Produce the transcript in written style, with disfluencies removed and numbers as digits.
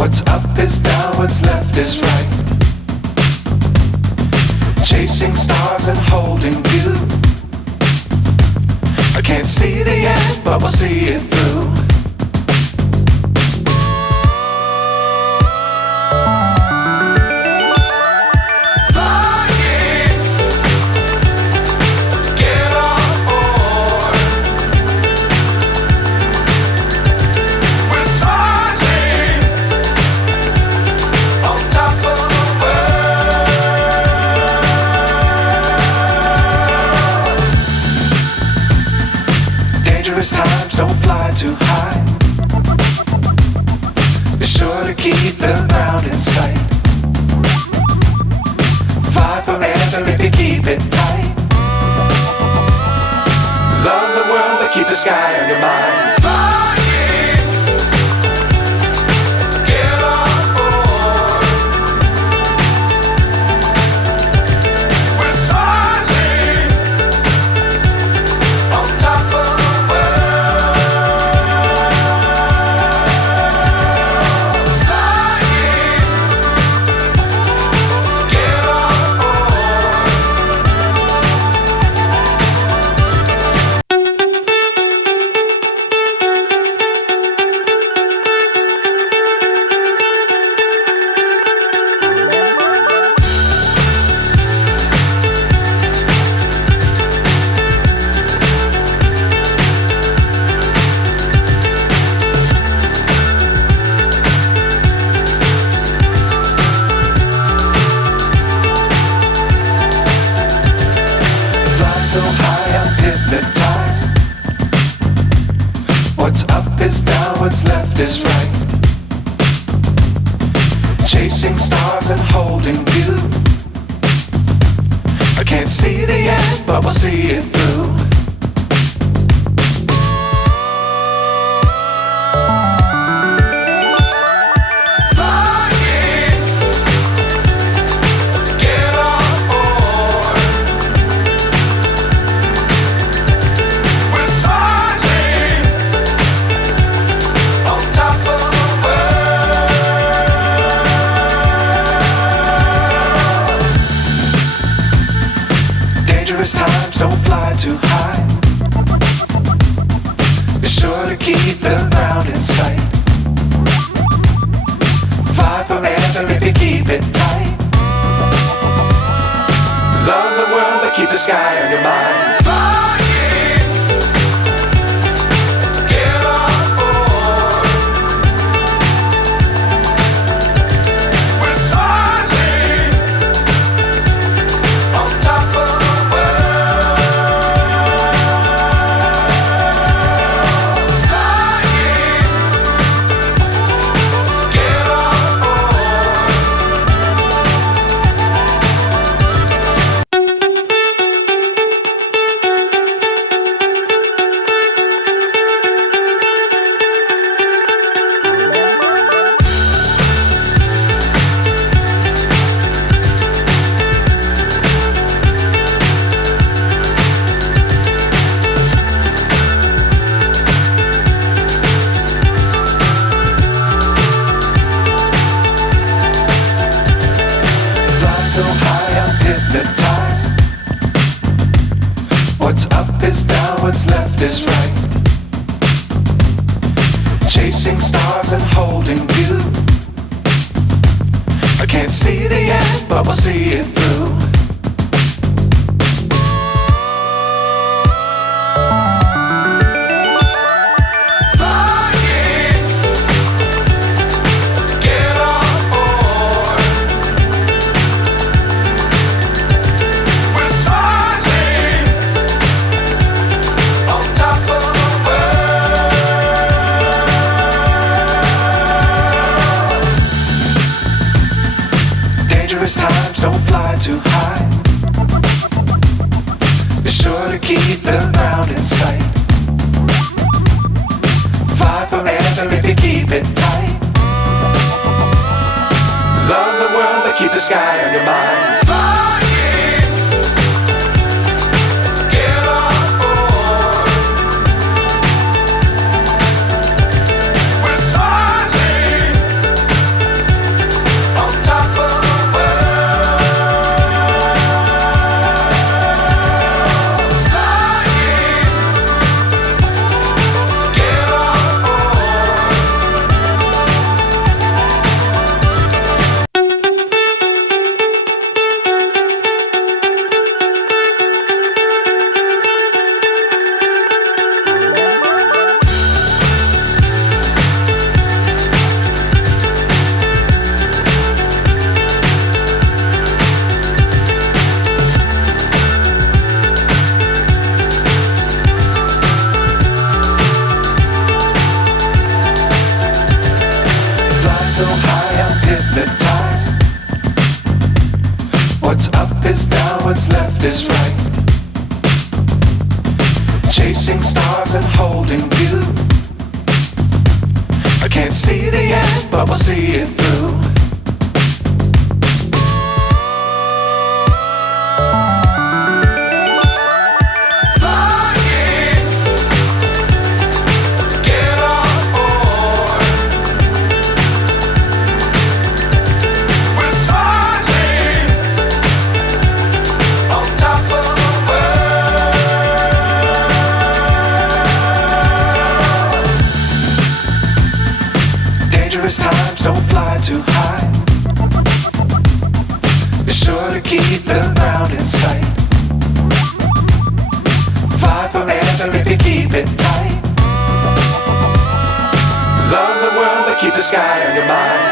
What's up is down, what's left is right. Chasing stars and holding you. I can't see the end, but we'll see it through. Times don't fly too high. Be sure to keep the ground in sight. Fly forever if you keep it tight. Love the world but keep the sky on your mind. So high I'm hypnotized. What's up is down, what's left is right. Chasing stars and holding you. I can't see the end, but we'll see it through. Times don't fly too high. Be sure to keep the ground in sight. Fly forever if you keep it tight. Love the world but keep the sky on your mind. So high I'm hypnotized. What's up is down, what's left is right. Chasing stars and holding you. I can't see the end, but we'll see it through. Times don't fly too high. Be sure to keep the ground in sight. Fly forever if you keep it tight. Love the world but keep the sky on your mind. so high I'm hypnotized. What's up is down, what's left is right. Chasing stars and holding you. I can't see the end, but we'll see it through. Times don't fly too high. Be sure to keep the ground in sight. Fly forever if you keep it tight. Love the world but keep the sky on your mind.